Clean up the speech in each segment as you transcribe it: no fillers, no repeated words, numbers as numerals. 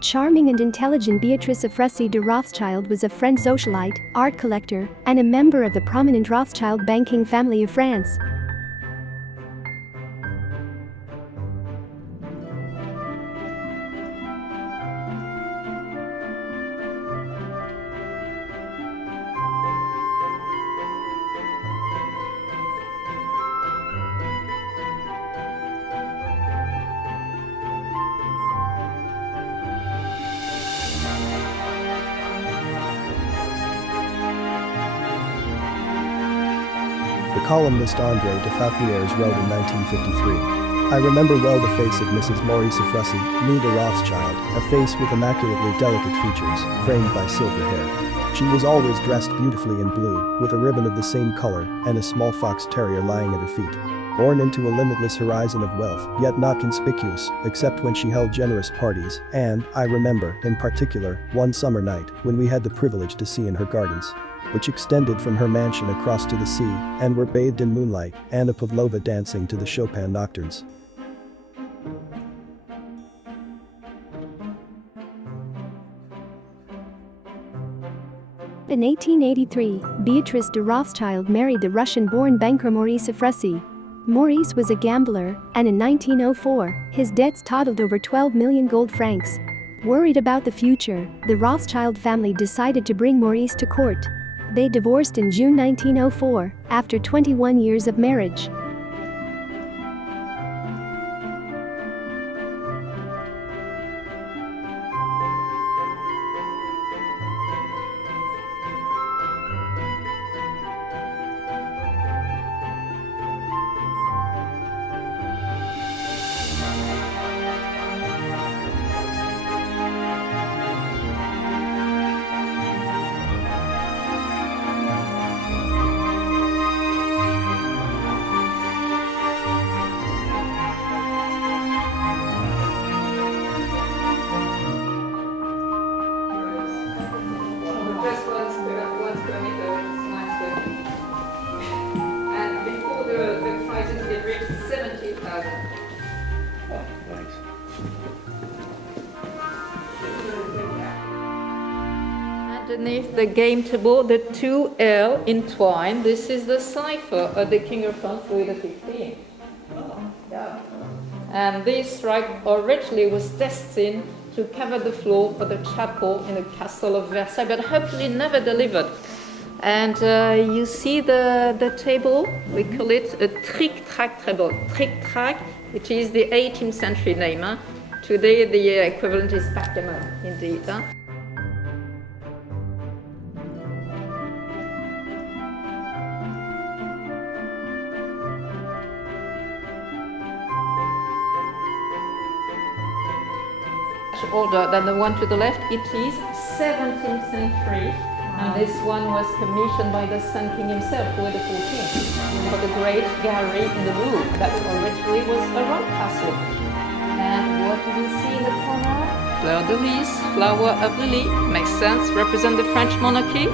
Charming and intelligent Beatrice Ephrussi de Rothschild was a French socialite, art collector, and a member of the prominent Rothschild banking family of France. The columnist André de Falquières wrote in 1953, "I remember well the face of Mrs. Maurice Ephrussi, née de Rothschild, a face with immaculately delicate features, framed by silver hair. She was always dressed beautifully in blue, with a ribbon of the same color, and a small fox terrier lying at her feet. Born into a limitless horizon of wealth, yet not conspicuous, except when she held generous parties, and, I remember, in particular, one summer night, when we had the privilege to see in her gardens, which extended from her mansion across to the sea, and were bathed in moonlight, Anna Pavlova dancing to the Chopin nocturnes." In 1883, Beatrice de Rothschild married the Russian-born banker Maurice Ephrussi. Maurice was a gambler, and in 1904, his debts totaled over 12 million gold francs. Worried about the future, the Rothschild family decided to bring Maurice to court. They divorced in June 1904, after 21 years of marriage. Just one square meter is 9 square feet. And before the crisis, it reached 70,000. Oh, thanks. Underneath the game table, the two L entwined. This is the cipher of the King of France, Louis XV. Yeah. And this right originally was destined to cover the floor for the chapel in the castle of Versailles, but hopefully never delivered. And you see the table, we call it a trick-track table. Trick-track, which is the 18th century name. Huh? Today the equivalent is backgammon, indeed. Huh? Older than the one to the left. It is 17th century, and this one was commissioned by the Sun King himself, Louis XIV, for the great gallery in the Louvre that originally was a rock castle. And what do we see in the corner? Fleur de lis, flower of lily, makes sense, represent the French monarchy.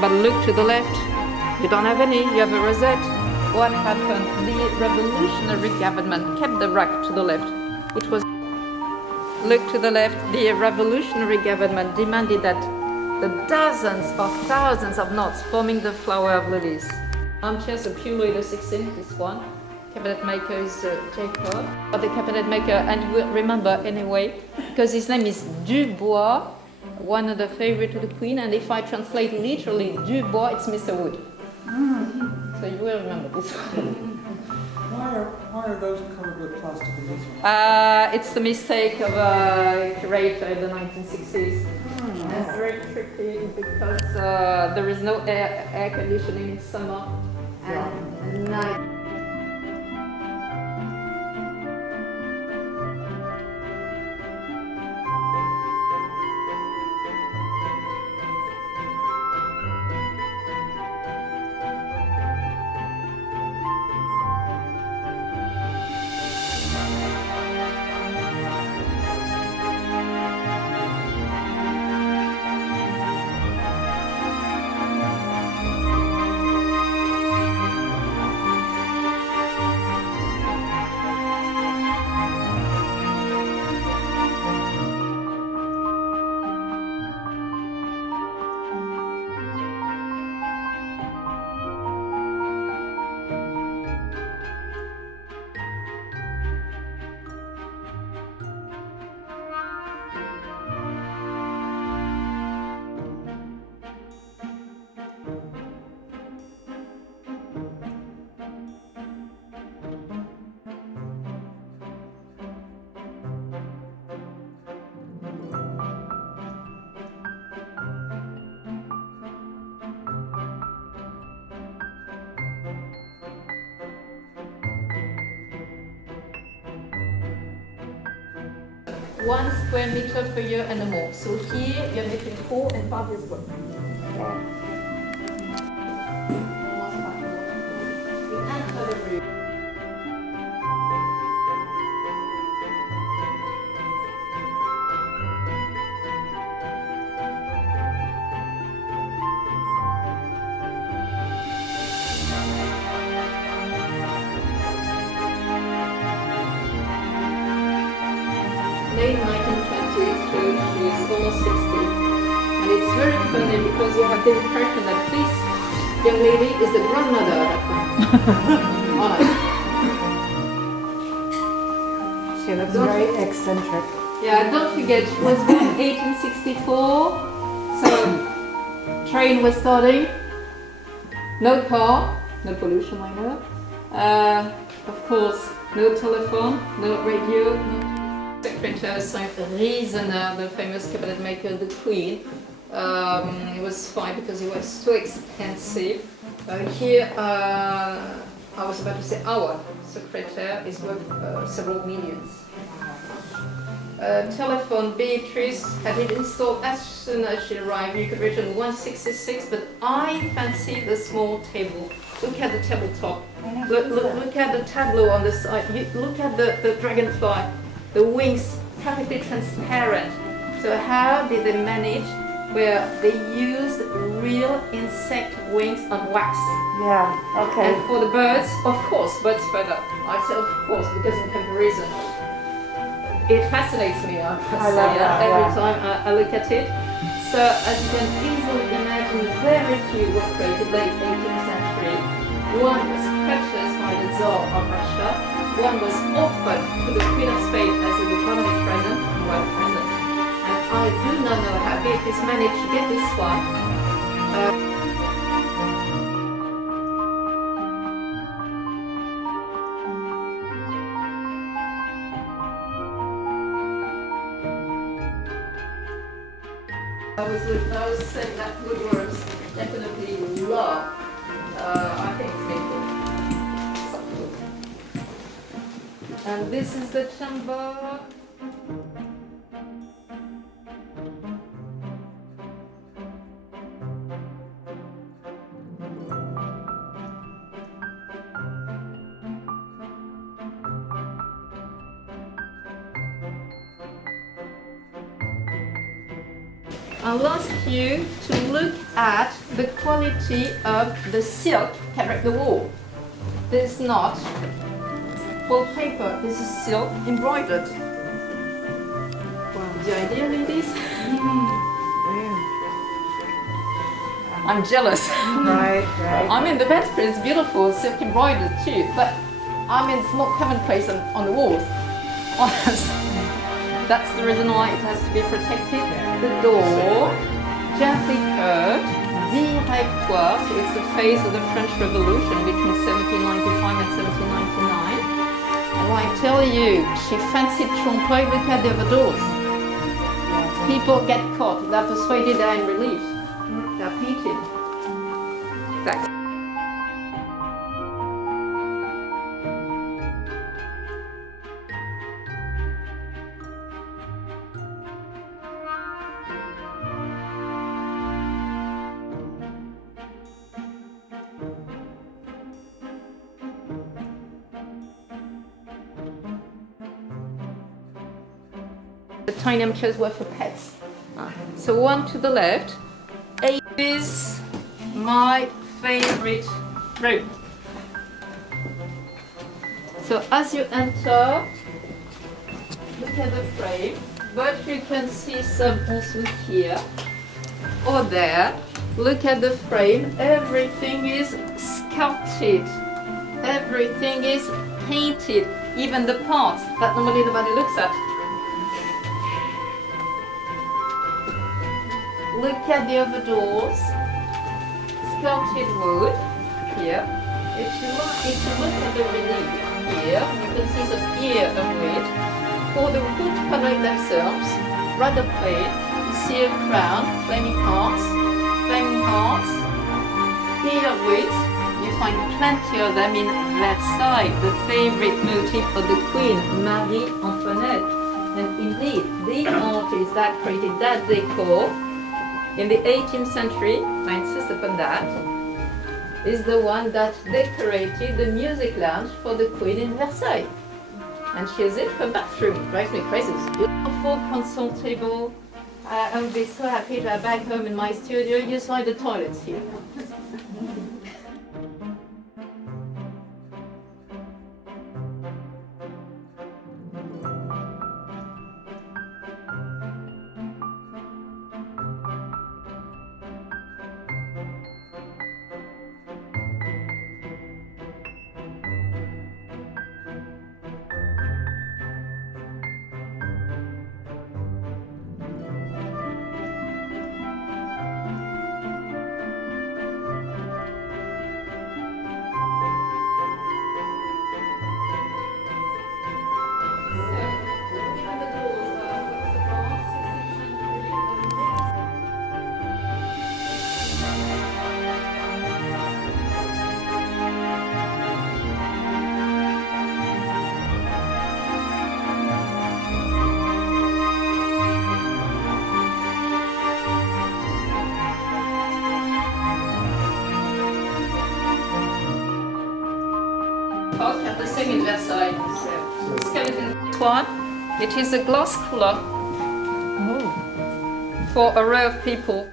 But look to the left, you don't have any, you have a rosette. What happened? The revolutionary government kept the rock to the left. It was Look to the left, the revolutionary government demanded that the dozens or thousands of knots forming the flower of lilies. Armchairs of Louis XVI, this one. Cabinet maker is Jacob. The cabinet maker, and you will remember anyway, because his name is Dubois, one of the favorite of the Queen, and if I translate literally Dubois, it's Mr. Wood. So you will remember this one. Why are those covered with plastic in this one? It's the mistake of a curator in the 1960s. It's very tricky because there is no air conditioning in summer and night. 1 square meter per year and more. So here you're between 4 and 5 years old. You enter the room. Late 1920s, so she's almost 60. And it's very funny because you have the impression that this young lady is the grandmother at that time. Honest. She looks very eccentric. Yeah, don't forget, she was born in 1864, so train was starting, no car, no pollution I know, of course, no telephone, no radio, no secretary Saint Riesener, the famous cabinet maker of the Queen. It was fine because it was too expensive. Here, I was about to say our secretary is worth several millions. Telephone, Beatrice had it installed as soon as she arrived. You could reach on 166, but I fancy the small table. Look at the tabletop. Look at the tableau on the side. Look at the dragonfly. The wings perfectly transparent. So how did they manage? Where they used real insect wings on wax. Yeah, okay. And for the birds, of course, birds feather. I say of course because in comparison, it fascinates me. I love that, every time I look at it. So as you can easily imagine, very few were created late 18th century. One was purchased by the Tsar of Russia. One was offered to the Queen of Spain as a diplomatic present, royal present. And I do not know how Beatrice managed to get this one. I was saying that woodworks definitely love. I think it's maple. And this is the chamber. I'll ask you to look at the quality of the silk covering the wall. This is not wallpaper, this is silk embroidered. Wow, the idea, ladies? I'm jealous. Right. I mean, the bedspread is beautiful, silk embroidered too, but I mean, it's not commonplace on the walls. Honest. That's the reason why it has to be protected. The door, gently curved, directoire, so it's the phase of the French Revolution between 1795 and 1799. And I tell you, she fancied trompe-l'œil. Look at the other doors. People get caught, they're persuaded they're in relief. They're heated. The tiny armchairs were for pets. So one to the left. It is my favorite room. So as you enter, look at the frame, but you can see some also here or there. Look at the frame, everything is sculpted, everything is painted, even the parts that normally nobody looks at. Look at the other doors, sculpted wood here. If you look at the relief here, you can see some ear of wood. For the wood panel themselves, rather plain, you see a crown, flaming hearts, ear of wood. You find plenty of them in Versailles, the favorite motif of the Queen, Marie Antoinette. And indeed, the artist that created that decor in the 18th century, I insist upon that, is the one that decorated the music lounge for the Queen in Versailles. And she has it her bathroom. It drives me crazy. It's beautiful console table. I would be so happy to have back home in my studio. You slide the toilets here. At the same in Versailles. Skeleton one. It is a glass cooler for a row of people.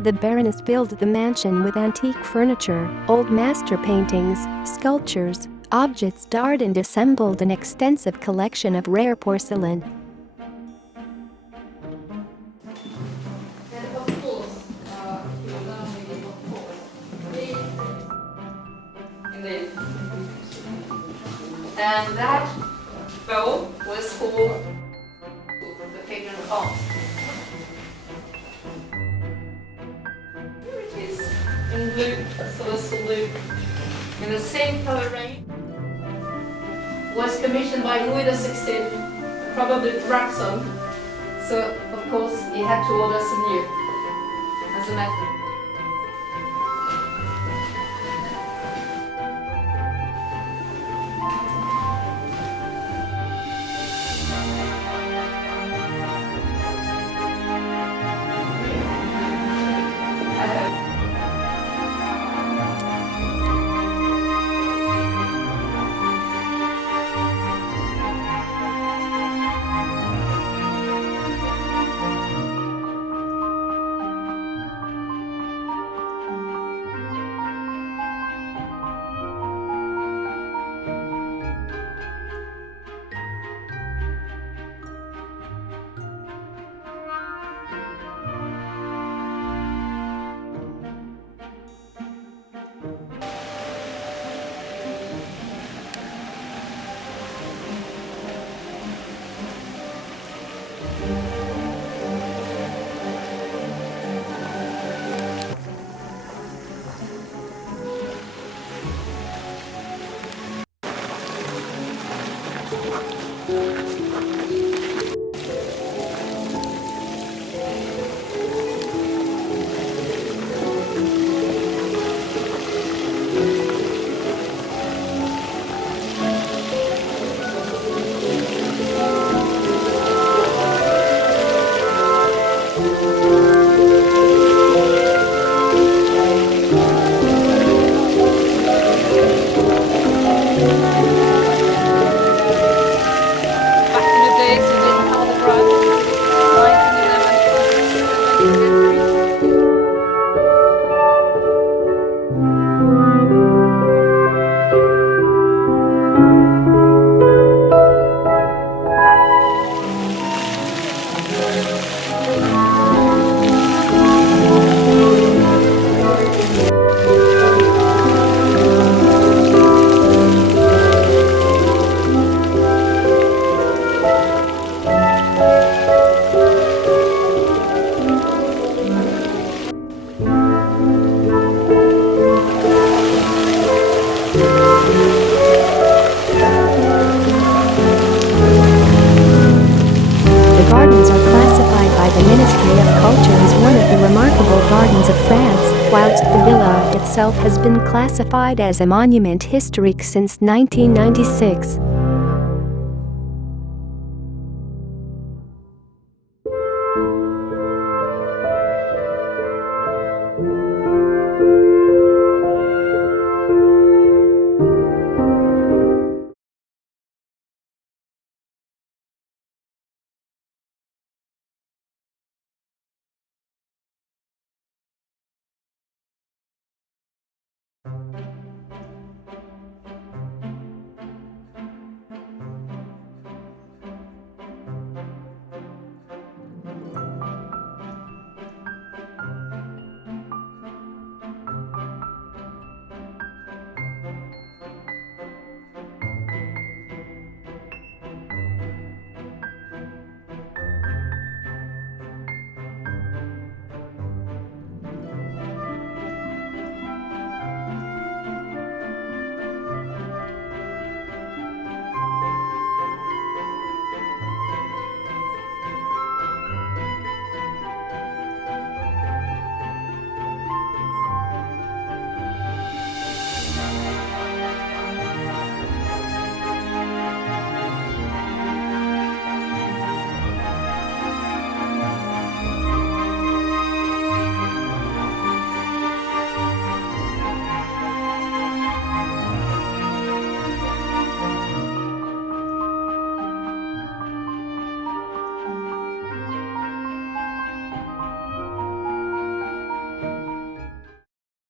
The Baroness filled the mansion with antique furniture, old master paintings, sculptures, objects stored and assembled an extensive collection of rare porcelain. And of course, if you allow me, of course, indeed. And that bowl was for the pagan art. Here it is, in blue, celestial blue, in the same color range. Was commissioned by Louis XVI, probably grandson. So, of course, he had to order some new as a method. gardens of France, whilst the villa itself has been classified as a monument historique since 1996.